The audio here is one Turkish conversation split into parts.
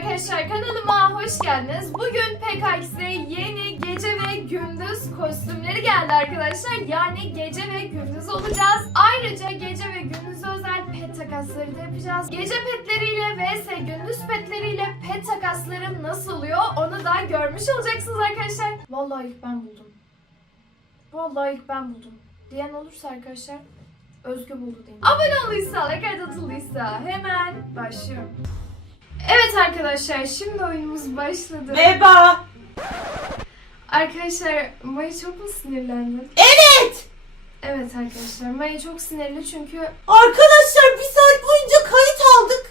arkadaşlar kanalıma hoş geldiniz. Bugün PKX'de yeni gece ve gündüz kostümleri geldi arkadaşlar. Yani gece ve gündüz olacağız. Ayrıca gece ve gündüz özel pet takasları da yapacağız. Gece petleriyle vs gündüz petleriyle pet takasları nasıl oluyor onu da görmüş olacaksınız arkadaşlar. Vallahi ilk ben buldum. Vallahi ilk ben buldum. Diyen olursa arkadaşlar Özgü buldu deyin. Abone olduysa, like atıldıysa hemen başlıyorum. Evet arkadaşlar şimdi oyunumuz başladı. Merhaba. Arkadaşlar Maya çok mu sinirlendi? Evet. Evet arkadaşlar Maya çok sinirli çünkü Arkadaşlar bir saat boyunca kayıt aldık.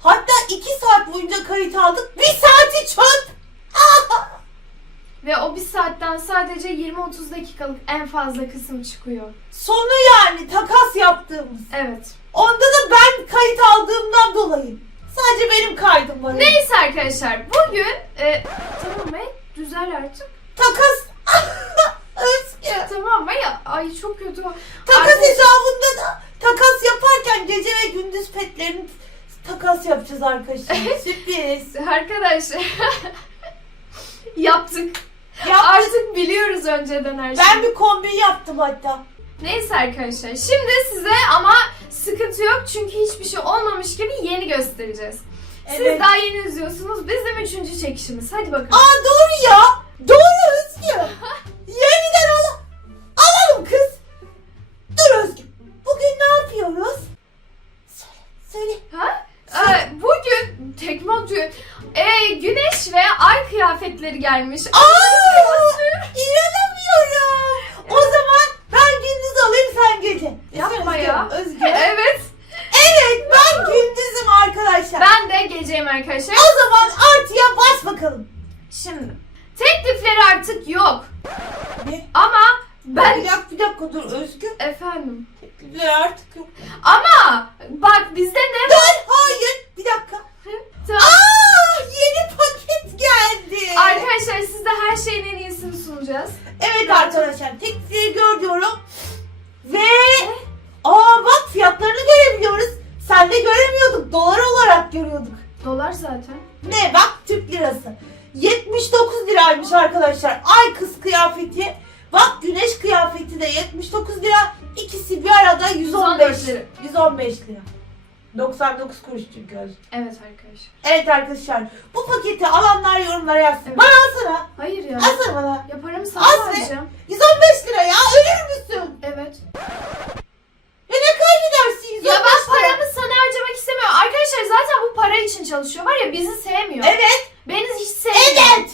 Hatta iki saat boyunca kayıt aldık. Bir saati çöp. ve o bir saatten sadece 20-30 dakikalık en fazla kısım çıkıyor. Sonu yani takas yaptığımız. Evet. Onda da ben kayıt aldığımdan dolayı. Sadece benim kaydım var. Neyse arkadaşlar bugün e, tamam Maya düzel artık. Takas. Özgü. Tamam Maya ay çok kötü. Takas Arkadaş- hesabında da takas yaparken gece ve gündüz petlerini takas yapacağız arkadaşlar. Sürpriz. Arkadaşlar yaptık. Yaptık. Artık biliyoruz önceden her şeyi. Ben bir kombin yaptım hatta. Neyse arkadaşlar şimdi size ama sıkıntı yok çünkü hiçbir şey olmamış gibi yeni göstereceğiz. Siz Evet. daha yeni izliyorsunuz bizim üçüncü çekişimiz hadi bakalım. Aa doğru ya. Doğru Özgü. Yeniden al alalım kız. Dur Özgü. Bugün ne yapıyoruz? Söyle. Söyle. Ha? Ee, bugün tekme atıyor. Ee, güneş ve ay kıyafetleri gelmiş. Aa, inanamıyorum. O zaman ben gündüz alayım sen gece. Yapma Özgü, ya. Özgü. Evet Evet ben gündüzüm arkadaşlar. ben de geceyim arkadaşlar. O zaman artıya bas bakalım. Şimdi teklifleri artık yok Ne? ama Ben... ben Bir dakika bir dakika dur Özgü. efendim Teklifler artık yok. ama bak bizde ne Dur hayır bir dakika. Tamam. Aa yeni paket geldi. Arkadaşlar size her şeyin en iyisini sunacağız. Evet arkadaşlar teklifleri görüyorum. Ve aa bak fiyatlarını görebiliyoruz. Sen de göremiyorduk. Dolar olarak görüyorduk. Dolar zaten. Ne bak Türk lirası. 79 liraymış arkadaşlar. Ay kız kıyafeti. Bak güneş kıyafeti de 79 lira. İkisi bir arada 115 114 lira. 115 lira. 99 kuruş çünkü. Evet arkadaşlar. Evet arkadaşlar bu paketi alanlar yorumlara yazsın. Evet. Bana alsana. Hayır ya. Alsana bana. Yaparım sana Az ne? alacağım. 115 lira ya ölür müsün? Evet. Ya ne kaybedersin 115 Ya ben paramı sana harcamak istemiyorum. Arkadaşlar zaten bu para için çalışıyor. Var ya bizi sevmiyor. Evet. Beni hiç sevmiyor. Evet.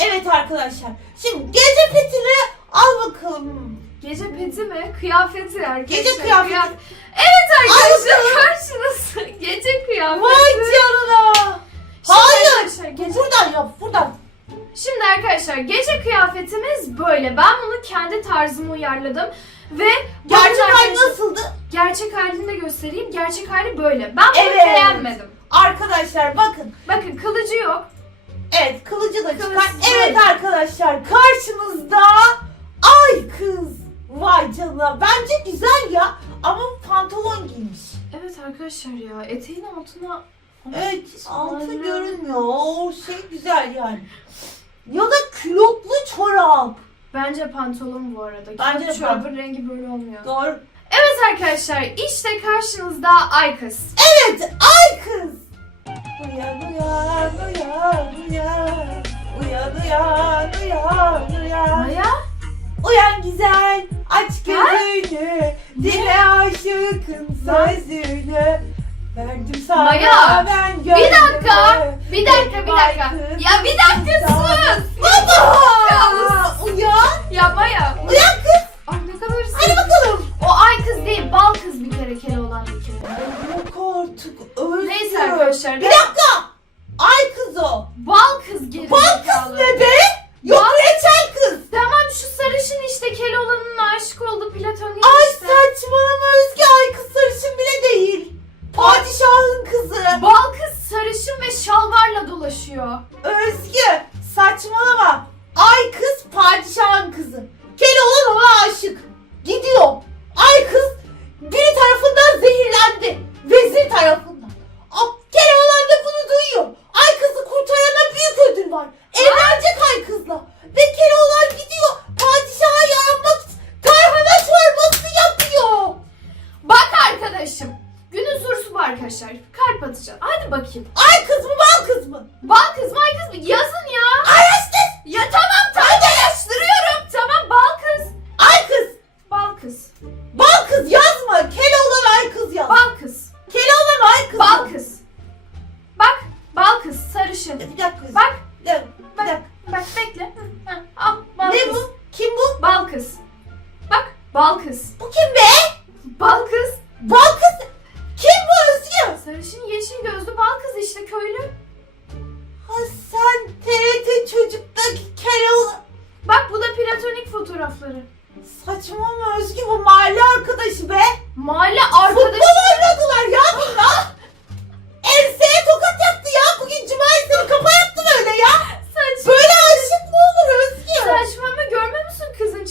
Evet arkadaşlar. Şimdi gece petini al bakalım. Gece peti mi? Kıyafeti arkadaşlar. Gece kıyafeti. Kıyaf- Evet arkadaşlar karşınızda gece kıyafeti. Vay canına. Hayır. arkadaşlar, gece... Buradan yap buradan. Şimdi arkadaşlar gece kıyafetimiz böyle. Ben bunu kendi tarzıma uyarladım. Ve Gerçek hali nasıldı? Gerçek halini de göstereyim. Gerçek hali böyle. Ben bunu Evet. beğenmedim. Arkadaşlar bakın. Bakın kılıcı yok. Evet kılıcı da çıkar. Kılıcı Evet arkadaşlar karşınızda ay kız. Vay canına. Bence güzel ya. Ama pantolon giymiş. Evet arkadaşlar ya eteğin altına Evet altı Sonra- görünmüyor. O şey güzel yani. Ya da külotlu çorap. Bence pantolon bu arada. Bence de Bence çorabın rengi böyle olmuyor. Doğru. Evet arkadaşlar işte karşınızda Aykız. Evet ay kız. Uyan uyan uyan uyan. Uyan uyan uyan uyan. Maya Uyan güzel aç gözünü. Dile aşıkın sözünü. Verdim sana Maya, ben bir dakika. gönlümü. Bir dakika bir dakika. Ya bir dakika sus. Baba! Uyan. Ya Maya. Uyan kız. Ay ne kadar Hadi sinir. bakalım. O Aykız değil bal kız bir kere kere olan bir kere. Yok artık öldü. Neyse arkadaşlar. Bir dakika. Ay kız o. Bal kız geri Bal kız ne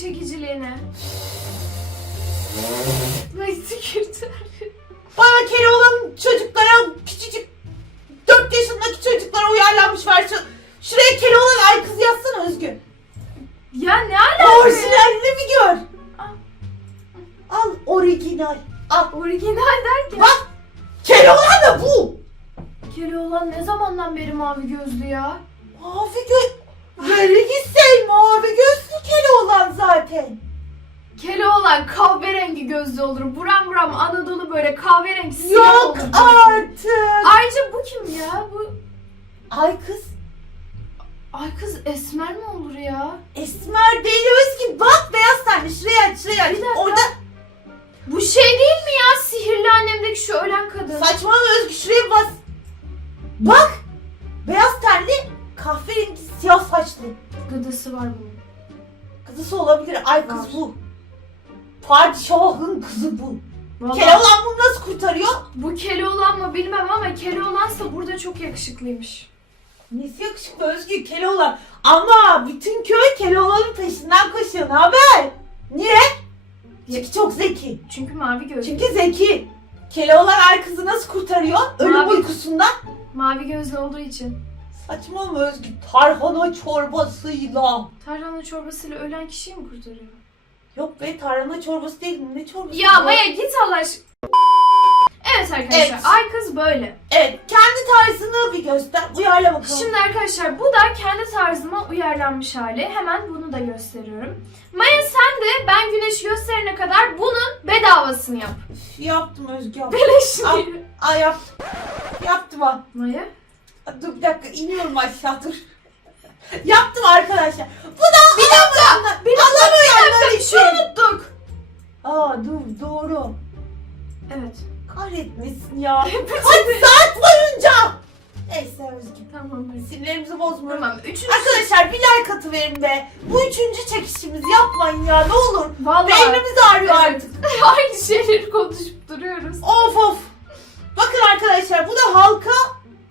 kızın çekiciliğini? Ay tükürdü. Bana Keloğlan'ın çocuklara kahverengi siyah Yok artık. Ayrıca bu kim ya? Bu Ay kız. Ay kız esmer mi olur ya? Esmer değil Özgü. Bak beyaz tenli. Şuraya aç şuraya aç. Bir dakika. Orada Bu şey değil mi ya? Sihirli annemdeki şu ölen kadın. saçmalama Özgü şuraya bas. Bak. Beyaz tenli kahverengi siyah saçlı. Gıdısı var bunun. Kızısı olabilir. Ay kız Var. bu. Padişahın kızı bu. Vallahi Keloğlan bunu nasıl kurtarıyor? bu Keloğlan mı bilmem ama Keloğlansa burada çok yakışıklıymış. Nesi yakışıklı Özgü Keloğlan. Ama bütün köy Keloğlan'ın peşinden koşuyor. Ne haber? Niye? Çünkü çok zeki. Çünkü mavi gözlü. Çünkü zeki. Keloğlan ay kızı nasıl kurtarıyor? Ölüm Mavi. uykusundan. Mavi gözlü olduğu için. Saçmalama Özgü. Tarhana çorbasıyla. Tarhana çorbasıyla ölen kişiyi mi kurtarıyor? Yok be tarhana çorbası değil? Ne çorbası? Ya bu? Maya git Allah aşkına. Evet arkadaşlar Evet. ay kız böyle. Evet kendi tarzını bir göster. Uyarla bakalım. Şimdi arkadaşlar bu da kendi tarzıma uyarlanmış hali. Hemen bunu da gösteriyorum. Maya sen de ben güneşi gösterene kadar bunun bedavasını yap. Yaptım Özgü. Al. Beleşini. Ay yaptım. Yaptım ha. Maya Dur bir dakika iniyorum aşağı dur. Yaptım arkadaşlar. Bu da bir dakika. bir dakika, bir şey unuttuk. Aa dur doğru. Evet. Kahretmesin ya. Kaç saat boyunca. Neyse Özgür. tamam. Sinirlerimizi bozmuyoruz. Tamam. Üçüncü. Arkadaşlar bir like atıverin be. Bu üçüncü çekişimiz yapmayın ya ne olur. Vallahi. Beynimiz ağrıyor Evet. artık. Aynı şeyleri konuşup duruyoruz. Of of. Bakın arkadaşlar bu da halka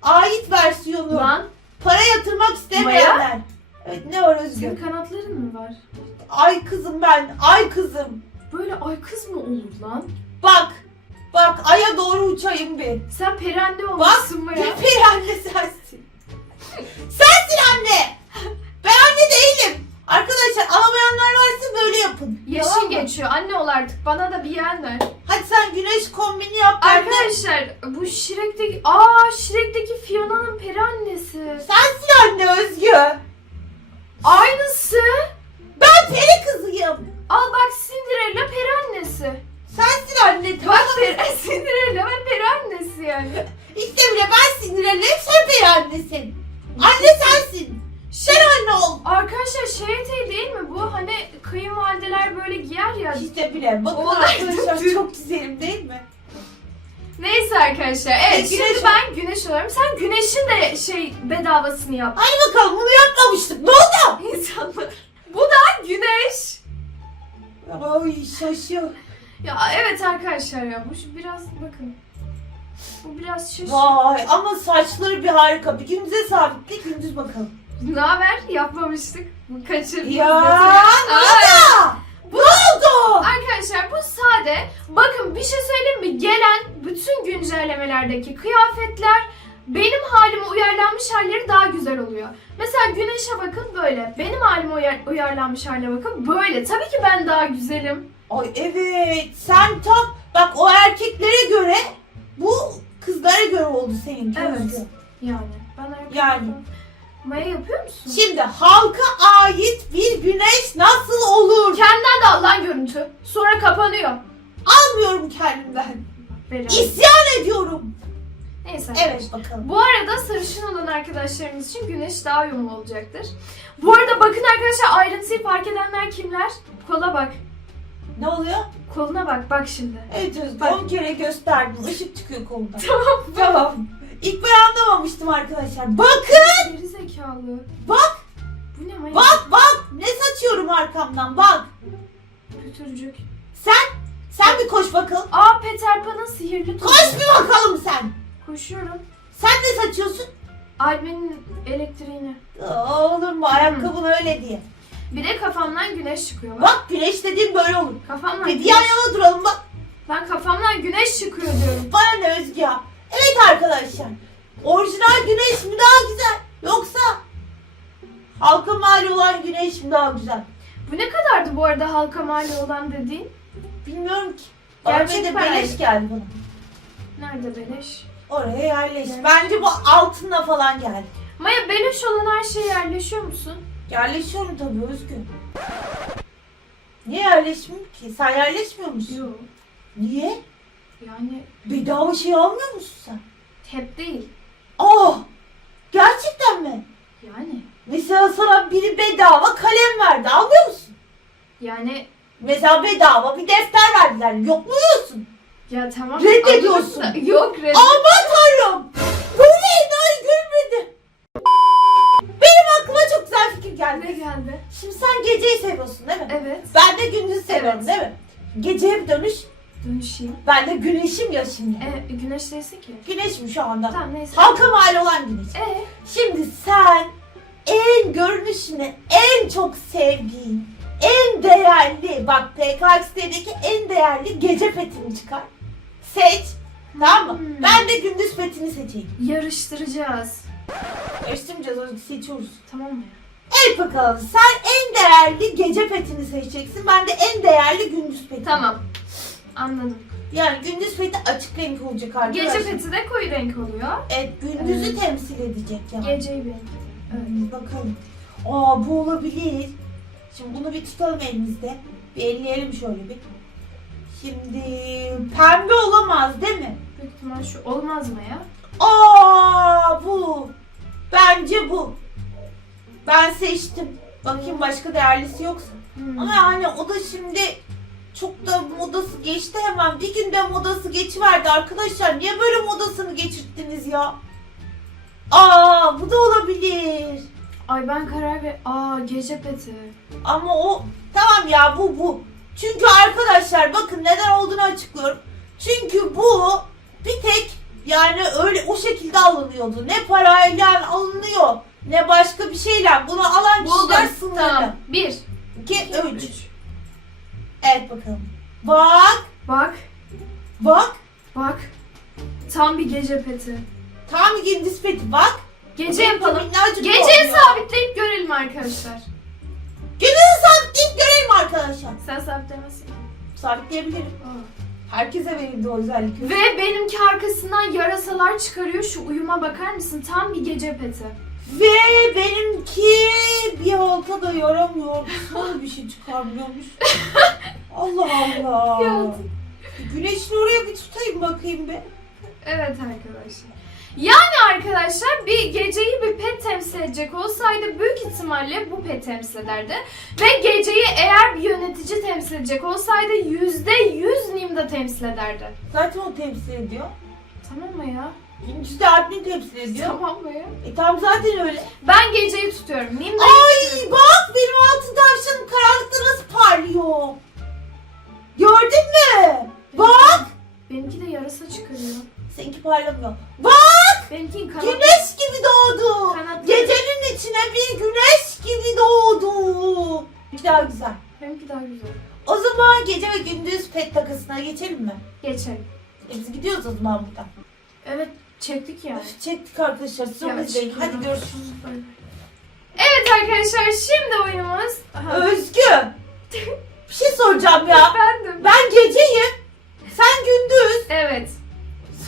ait versiyonu. Lan Para yatırmak istemeyenler. Evet ne var Özgür? senin kanatların mı var? Ay kızım ben. Ay kızım. Böyle ay kız mı olur lan? Bak. Bak aya doğru uçayım bir. Sen perende olmuşsun Maya. Bir anne sensin. Sensin anne. Ben anne değilim. Arkadaşlar alamayanlar varsa böyle yapın. Yaşın Tamam mı? geçiyor. Anne ol artık. Bana da bir yeğen ver. Hadi sen güneş kombini yap. Arkadaşlar bu Shrek'teki... Aa Shrek'teki Fiona'nın peri annesi. Sensin anne Özgü. Aynısı. Ben peri kızıyım. Al bak Cinderella peri annesi. Sensin anne tamam Bak peri, Cinderella ve peri annesi yani. İşte bile ben sinirlenip sen peri annesin. Anne sensin. Sen anne ol. Arkadaşlar şey eteği değil mi bu? Hani kayınvalideler böyle giyer ya. İşte bile. Bakın arkadaşlar. Evet güneş şimdi ben güneş oluyorum. Sen güneşin de şey bedavasını yap. Hadi bakalım bunu yapmamıştık. Ne oldu? İnsanlar. Bu da güneş. Ay şaşıyor. Ya evet arkadaşlar ya bu şu biraz bakın. Bu biraz şiş. Vay ama saçları bir harika. Bir gündüze sabitle gündüz bakalım. Ne haber? Yapmamıştık. Bu kaçırdık. Ya ne Ay. oldu? Ne oldu? Arkadaşlar bu sade. Bakın bir şey söyleyeyim mi? Gelen bütün güncellemelerdeki kıyafetler benim halime uyarlanmış halleri daha güzel oluyor. Mesela güneşe bakın böyle. Benim halime uyar- uyarlanmış haline bakın böyle. Tabii ki ben daha güzelim. Ay evet sen tam bak o erkeklere göre bu kızlara göre oldu senin Evet. Özgü. Yani. Ben Yani. Maya yapıyor musun? Şimdi halka ait bir güneş nasıl olur? Kendinden de al lan görüntü. Sonra kapanıyor. Almıyorum kendimden. İsyan ediyorum. Neyse. Evet bakalım. Bu arada sarışın olan arkadaşlarımız için güneş daha yoğun olacaktır. Bu arada bakın arkadaşlar ayrıntıyı fark edenler kimler? Kola bak. Ne oluyor? Koluna bak bak şimdi. Evet Özgü Bak. 10 kere gösterdim. Işık çıkıyor kolumdan. Tamam. Tamam. İlk ben anlamamıştım arkadaşlar. Bakın. Geri zekalı. Bak. Bu ne? Bak bak. Ne saçıyorum arkamdan bak. Pütürcük. Sen. Sen bir koş bakalım. Aa Peter Pan'ın sihirli topu. Koş bir bakalım sen. Koşuyorum. Sen ne saçıyorsun? Alben'in elektriğini. Aa, Olur mu ayakkabın öyle diye. Bir de kafamdan güneş çıkıyor. Bak. Güneş dediğim böyle olur. Kafamdan Bir güneş. yan yana duralım bak. Ben kafamdan güneş çıkıyor diyorum. Bana ne Özgü ya. Evet arkadaşlar. Orijinal güneş mi daha güzel? Yoksa halka mali olan güneş mi daha güzel? Bu ne kadardı bu arada halka mali olan dediğin? Bilmiyorum ki. Gerçek de parayı. beleş geldi bana. Nerede beleş? Oraya yerleş. Gerçek. Bence bu altınla falan geldi. Maya beleş olan her şeye yerleşiyor musun? Yerleşiyorum tabii Özgü. Niye yerleşmiyorum ki? Sen yerleşmiyor musun? Yok. Niye? Yani Bedava şey almıyor musun sen? hep değil. Aa! Gerçekten mi? Yani. Mesela sana biri bedava kalem verdi. Almıyor musun? Yani Mesela bedava bir defter verdiler. Yok mu yiyorsun? ya tamam. Reddediyorsun. anladım Yok red. Aman tanrım! Böyle enayi görmedim. Benim aklıma çok güzel fikir Ne geldi. geldi? Şimdi sen geceyi seviyorsun değil mi? Evet. Ben de gündüzü seviyorum Evet. değil mi? Geceye bir dönüş. Dönüşeyim. Ben de güneşim ya şimdi. E, güneş değilsin ki. Güneşim şu anda. Tamam neyse. Halka mal olan güneş. E, Şimdi sen en görünüşüne en çok sevdiğin, en değerli, bak PKX'deki en değerli gece petini çıkar. Seç. Tamam mı? Hmm. Ben de gündüz petini seçeyim. yarıştıracağız. Karıştırmayacağız, onu seçiyoruz. Tamam mı? Evet bakalım. Sen en değerli gece petini seçeceksin. Ben de en değerli gündüz petini. Tamam. Anladım. Yani gündüz peti açık renk olacak arkadaşlar. Gece peti de koyu renk oluyor. Evet, gündüzü temsil edecek yani. Geceyi benim. Evet. Bakalım. Aa bu olabilir. Şimdi bunu bir tutalım elimizde. Bir elleyelim şöyle bir. Şimdi pembe olamaz değil mi? Büyük ihtimal şu olmaz mı ya? Aa bu. Bence bu. Ben seçtim. Bakayım başka değerlisi yoksa. Hmm. Ama yani o da şimdi çok da modası geçti hemen. Bir günde modası geçiverdi arkadaşlar. Niye böyle modasını geçirttiniz ya? Aa bu da olabilir. Ay ben karar ver... Aa gece peti. Ama o tamam ya bu bu. Çünkü arkadaşlar bakın neden olduğunu açıklıyorum. Çünkü bu bir tek yani öyle o şekilde alınıyordu. Ne parayla alınıyor ne başka bir şeyle. Bunu alan kişiler Buldum. sınırlı. Tamam. Bir. 2, iki, 3. Evet bakalım. Bak Bak. bak. Bak. Tam bir gece peti. Tam gündüz peti bak. Gece yapalım. Minnacık Geceyi sabitleyip görelim arkadaşlar. Gündüzü sabitleyip görelim arkadaşlar. Sen sabitlemesin. Sabitleyebilirim. Herkese verildi o özellik. Ve benimki arkasından yarasalar çıkarıyor. Şu uyuma bakar mısın? Tam bir gece peti. Ve benimki bir halta da yaramıyor. Nasıl bir şey çıkarmıyormuş. Allah Allah. Ya. Güneşini oraya bir tutayım bakayım be. Evet arkadaşlar. Yani arkadaşlar bir geceyi bir pet temsil edecek olsaydı büyük ihtimalle bu pet temsil ederdi. Ve geceyi eğer bir yönetici temsil edecek olsaydı yüzde yüz Nimda temsil ederdi. Zaten o temsil ediyor. Tamam mı ya? İkincisi de Artmin temsil ediyor. Tamam mı ya? E tam zaten öyle. Ben geceyi tutuyorum. Nimda'yı Ay tutuyorum. bak benim altın tavşanım karanlıkta nasıl parlıyor. Gördün mü? Bak. Benimki de yarasa çıkarıyor. Seninki parlamıyor. Bak Benimki kanat. güneş gibi doğdu. Kanatları- Gecenin içine bir güneş gibi doğdu. Bir daha güzel. Benimki daha güzel. O zaman gece ve gündüz pet takısına geçelim mi? Geçelim. E biz gidiyoruz o zaman buradan. Evet çektik yani. Öf, Çektik arkadaşlar. Sonra Ya, izleyin. Hadi görüşürüz. Evet arkadaşlar şimdi oyunumuz... Aha. Özgü. Bir şey soracağım ya. Efendim. Ben geceyim. Sen gündüz. Evet.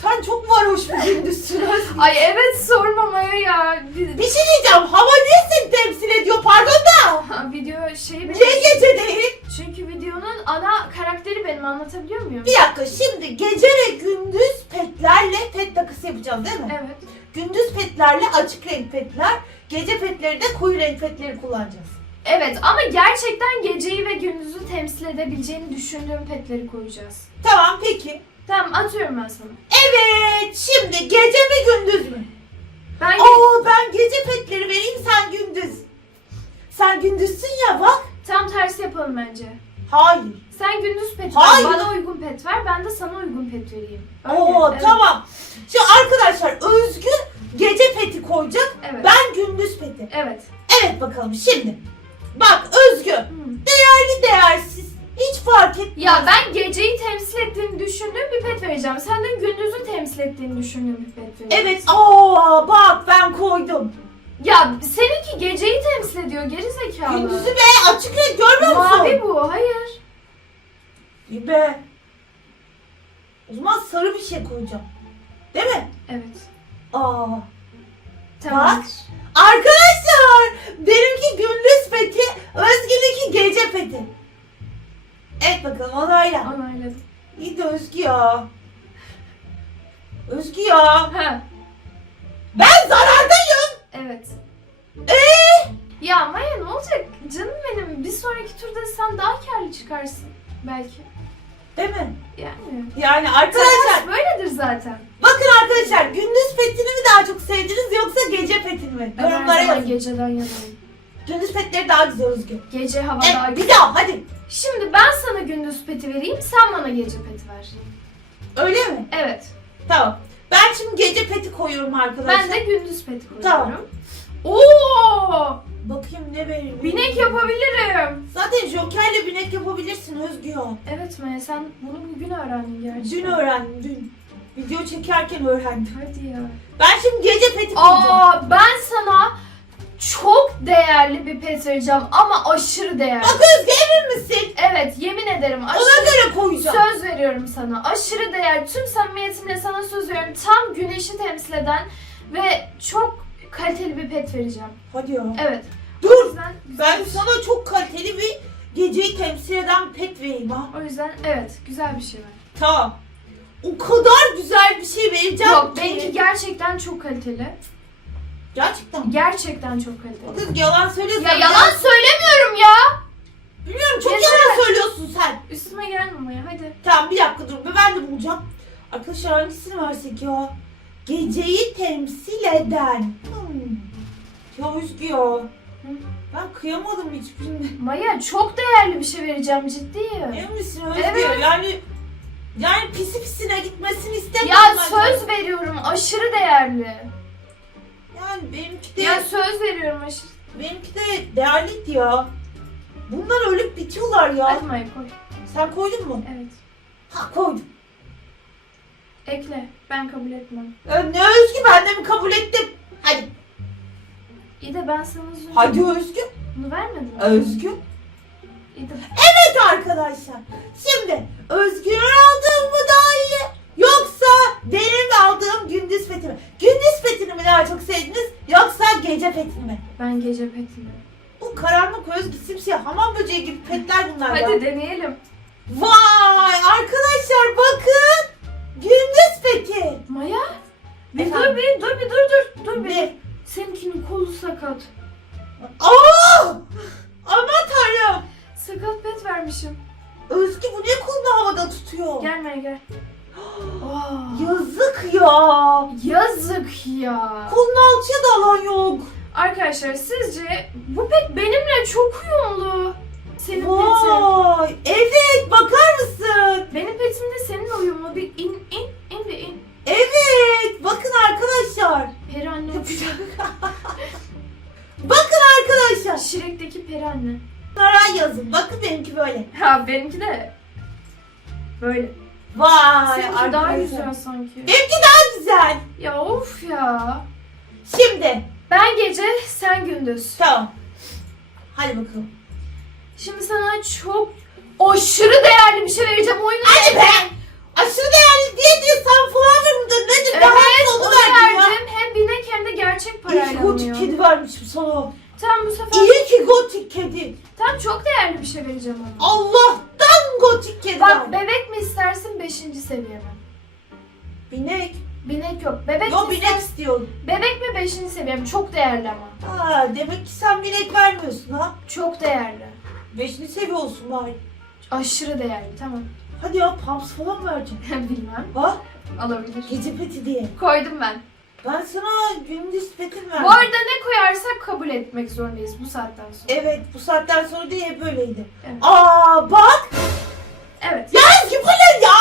Sen çok varoş bir gündüzsün. Ay evet sorma Maya ya. Bir, şey diyeceğim. Hava niye seni temsil ediyor? Pardon da. Ha, video şeyi benim. Niye gece değil? Çünkü videonun ana karakteri benim anlatabiliyor muyum? Bir dakika şimdi gece ve gündüz petlerle pet takısı yapacağız değil mi? Evet. Gündüz petlerle açık renk petler, gece petleri de koyu renk petleri kullanacağız. Evet ama gerçekten geceyi ve gündüzü temsil edebileceğini düşündüğüm petleri koyacağız. Tamam peki. Tamam atıyorum ben sana. Evet şimdi gece mi gündüz mü? Ben Oo ben gece petleri vereyim sen gündüz. Sen gündüzsün ya bak. tam tersi yapalım bence. Hayır. Sen gündüz pet Hayır. ver, bana uygun pet ver, ben de sana uygun pet vereyim. Öyle, Oo evet. tamam. Şimdi arkadaşlar Özgü gece peti koyacak. Evet. Ben gündüz peti. Evet. Evet bakalım şimdi. Bak Özgü değerli değersiz hiç fark etmez. Ya ben geceyi temsil ettiğini düşündüğüm bir pet vereceğim. Sen de gündüzü temsil ettiğini düşündüğüm bir pet vereceğim. Evet aa bak ben koydum. Ya seninki geceyi temsil ediyor geri zekalı. Gündüzü ve açık renk görmüyor musun? Mavi bu, hayır. Be. O zaman sarı bir şey koyacağım. Değil mi? Evet. Aa. Tamam. Arkadaşlar benimki gündüz peti, Özgür'ünki gece peti. Evet bakalım onayla. Onayladım. İyi de Özgü ya. Özgü ya. Ha, Ben zarardayım. evet. Eee? Ya Maya ne olacak? Canım benim bir sonraki turda sen daha karlı çıkarsın. Belki. Değil mi? Yani. Yani arkadaşlar Takas böyledir zaten. bakın arkadaşlar gündüz petini mi daha çok sevdiniz yoksa gece petini mi? Ben her Yorumlara zaman yazın. geceden yanayım. Gündüz petleri daha güzel Özgü. Gece hava daha Evet bir güzel. daha hadi. Şimdi ben sana gündüz peti vereyim, sen bana gece peti ver. Öyle mi? Evet. Tamam. Ben şimdi gece peti koyuyorum arkadaşlar. Ben de gündüz peti koyuyorum. Tamam. Oo! Bakayım ne vereyim. Binek yapabilirim. Zaten jokerle binek yapabilirsin Özgü ya. Evet Maya sen bunu bugün öğrendin gerçi. Dün öğrendim dün. Video çekerken öğrendim. Hadi ya. Ben şimdi gece peti koyacağım. Aa ben sana çok değerli bir pet vereceğim ama aşırı değerli. Bak Özgü emin misin? Evet yemin ederim Ona aşırı göre koyacağım. söz veriyorum sana. Aşırı değerli. Tüm samimiyetimle sana söz veriyorum. Tam güneşi temsil eden ve çok kaliteli bir pet vereceğim. Hadi ya. Evet. O Dur. yüzden Ben sana çok kaliteli bir geceyi temsil eden pet vereyim ha. o yüzden evet güzel bir şey ver. Tamam. O kadar güzel bir şey vereceğim Yok ki. benimki gerçekten çok kaliteli. Gerçekten mi? Gerçekten çok kaliteli. Özgü yalan söylüyorsun. Ya yalan söylemiyorum ya. Bilmiyorum çok Yeter. yalan söylüyorsun sen. Üstüme gelme Maya hadi. Tamam bir dakika dur ben de bulacağım. Arkadaşlar hangisini versek ya? Geceyi temsil eden. Ya Özgü ya. Ben kıyamadım hiçbirine. Maya çok değerli bir şey vereceğim ciddiyim. Emin misin Özgü? Evet. Yani yani pisi pisine gitmesini Ya istemiyorum. ben. söz veriyorum aşırı değerli. Yani benimki de, Ya söz veriyorum aşırı. benimki de değerliydi ya. Bunlar ölüp bitiyorlar ya. Hadi Maya koy. Sen koydun mu? Evet. Ha koydum. Ekle. Ben kabul etmem. Ya ne Özgü ben de mi kabul ettim? Hadi. İyi de ben sana üzüldüm. Hadi Özgü. Bunu vermedin mi? Özgü. İyi de Evet arkadaşlar. Şimdi Özgür'ün aldığı mı daha iyi? Yoksa benim aldığım gündüz peti mi? Gündüz petini mi daha çok sevdiniz? Yoksa gece petini mi? ben gece petini. Bu karanlık Özgü simsiyah hamam böceği gibi petler bunlar ya. Hadi deneyelim. Vay arkadaşlar bakın. Gündüz peti. Maya. Bir Efendim? dur bir dur bir dur dur. Dur bir. Ne? Seninkinin kolu sakat. Aa! Aman tanrım. Sakat pet vermişim. Özgü bu ne kolunu havada tutuyor? Gel gel. Aa, Yazık ya. yazık ya. Kolun alçıya da alan yok. Arkadaşlar sizce bu pet benimle çok uyumlu. Senin petin. Vay. Evet bakar mısın? Benim petimle senin uyumlu. Bir in in in bir in. Evet. Bakın arkadaşlar. Peri anne. Bakın arkadaşlar. Şirek'teki peri anne. Saray yazın. Bakın benimki böyle. Ha benimki de böyle. Vay Seninki arkadaşlar. daha güzel sanki. Benimki daha güzel. Ya of ya. Şimdi. Ben gece, sen gündüz. Tamam. Hadi bakalım. Şimdi sana çok aşırı değerli bir şey vereceğim. Oyunun Hadi be. Aşırı değerli diye diye sunflower mıdır nedir? Evet, Daha hepsi onu verdin ya. verdim. Hem binek hem de gerçek İyi ki parayla gotik alınıyor. kedi vermişim sana. Tamam bu sefer İyi ki gotik kedi. tam çok değerli bir şey vereceğim ona. Allah'tan gotik kedi Bak ver. bebek mi istersin 5. seviye mi? Binek. Binek yok. Bebek Yo mi binek istersin? istiyorum. Bebek mi 5. seviye mi? Çok değerli ama. Ha, demek ki sen binek vermiyorsun ha. Çok değerli. Beşini seviyorsun bari. Aşırı değerli. Tamam. Hadi ya pumps falan vereceğim. Bilmem. Ha? Alabilir. Gece peti diye. Koydum ben. Ben sana gündüz petin verdim. Bu arada ne koyarsak kabul etmek zorundayız bu saatten sonra. Evet bu saatten sonra değil hep böyleydi. Evet. Aa bak. Evet. Ya bu ne ya?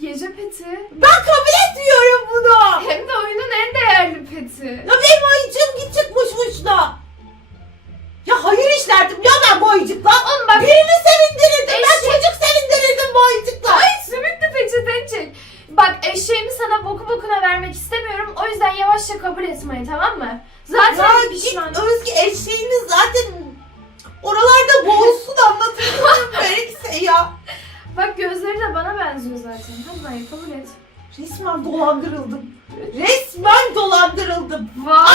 Gece peti. Ben kabul etmiyorum bunu. Hem de oyunun en değerli peti. Ya benim ayıcığım gidecek boş boşuna. Ya hayır işlerdim ya ben bu ayıcıkla. Oğlum bak Birini sevindirirdim. Ben Eşek. çocuk sevindirirdim bu ayıcıkla. Ay sümüklü peçeten çek. Bak eşeğimi sana boku bokuna vermek istemiyorum. O yüzden yavaşça kabul etmeyi tamam mı? Zaten Ya pişman. git Özge eşeğini zaten oralarda boğulsun anlatıyorum gerekse ya. Bak gözleri de bana benziyor zaten. Hadi ben kabul et. Resmen dolandırıldım. Resmen dolandırıldım. Vay.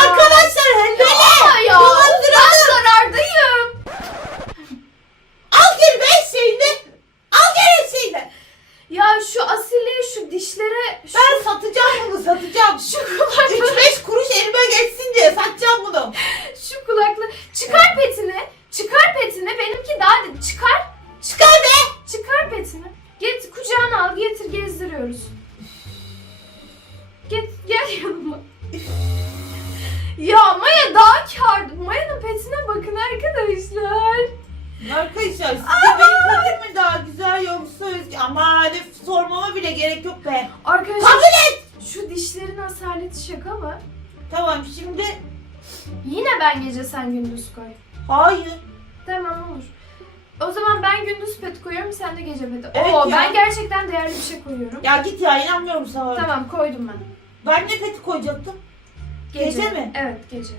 Tamam şimdi Yine ben gece sen gündüz koy. hayır. Tamam olur. O zaman ben gündüz pet koyuyorum sen de gece pet. Evet Oo ya. ben gerçekten değerli bir şey koyuyorum. Ya git ya inanmıyorum sana. Tamam koydum ben. Ben ne peti koyacaktım? Gece mi? Evet gece.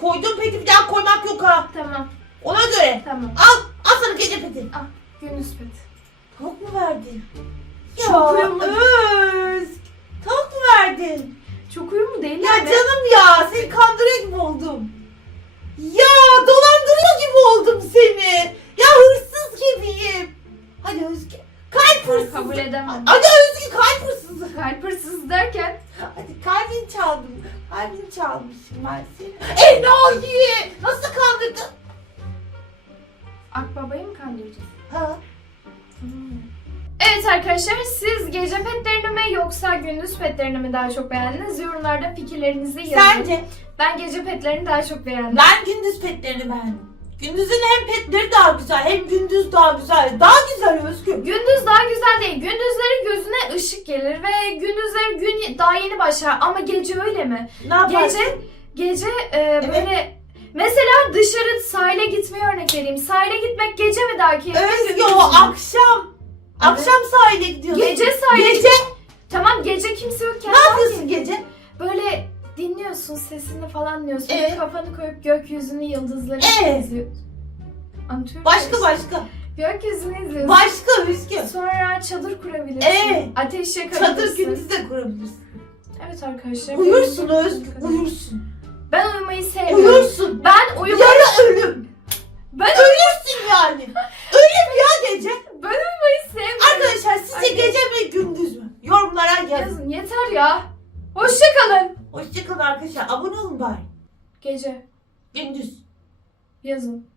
Koyduğum peti bir daha koymak yok ha. Tamam Ona göre. tamam. Al. Al sana gece peti. Gündüz pet. Tavuk mu verdin? Çok uyumlu. Öz. Tavuk mu verdin? Çok uyumlu değil Ya mi? canım ya seni kandırıyor gibi oldum. Ya dolandırıyor gibi oldum seni. Ya hırsız gibiyim. Hadi Özge. Kalp hırsızı. kabul edemem. Hadi Özge kalp hırsızı. Kalp hırsız derken Hadi kalbini çaldım. Kalbini çalmışım ben seni. Enayi. Yoksa gündüz petlerini mi daha çok beğendiniz? Yorumlarda fikirlerinizi yazın. Sence? Ben gece petlerini daha çok beğendim. Ben gündüz petlerini beğendim. Gündüzün hem petleri daha güzel hem gündüz daha güzel. Daha güzel Özgür. Gündüz daha güzel değil. Gündüzleri gözüne ışık gelir ve gündüzleri gün daha yeni başlar. Ama gece öyle mi? Ne yaparsın? Gece gece e, böyle mesela dışarı sahile gitmeye örnek vereyim. Sahile gitmek gece mi daha keyifli? Özgür akşam. Akşam sahile gidiyorsun. Gece sahile Gece Tamam gece kimse yokken ne yapıyorsun gece? böyle dinliyorsun sesini falan dinliyorsun. Ee? Kafanı koyup gökyüzünü yıldızları Ee? izliyorsun. Başka muyum? başka. Gökyüzünü izliyorsun. Başka Özgür. Sonra çadır kurabilirsin. Ee? Ateş yakabilirsin. Çadır gündüz de kurabilirsin. Evet arkadaşlar. Uyursun Özgür. Uyursun. Ben uyumayı sevmiyorum. Uyursun. Ben uyumayı... Yarı ölüm. Ben, Ölürsün yani. Ölüm ya gece. ben uyumayı sevmiyorum. Arkadaşlar sizce Arkadaşlar. gece mi gündüz mü? Yorumlara yazın. Yazın yeter ya. Hoşçakalın. Hoşçakalın arkadaşlar. Abone olun bari. Gece. Gündüz. Yazın.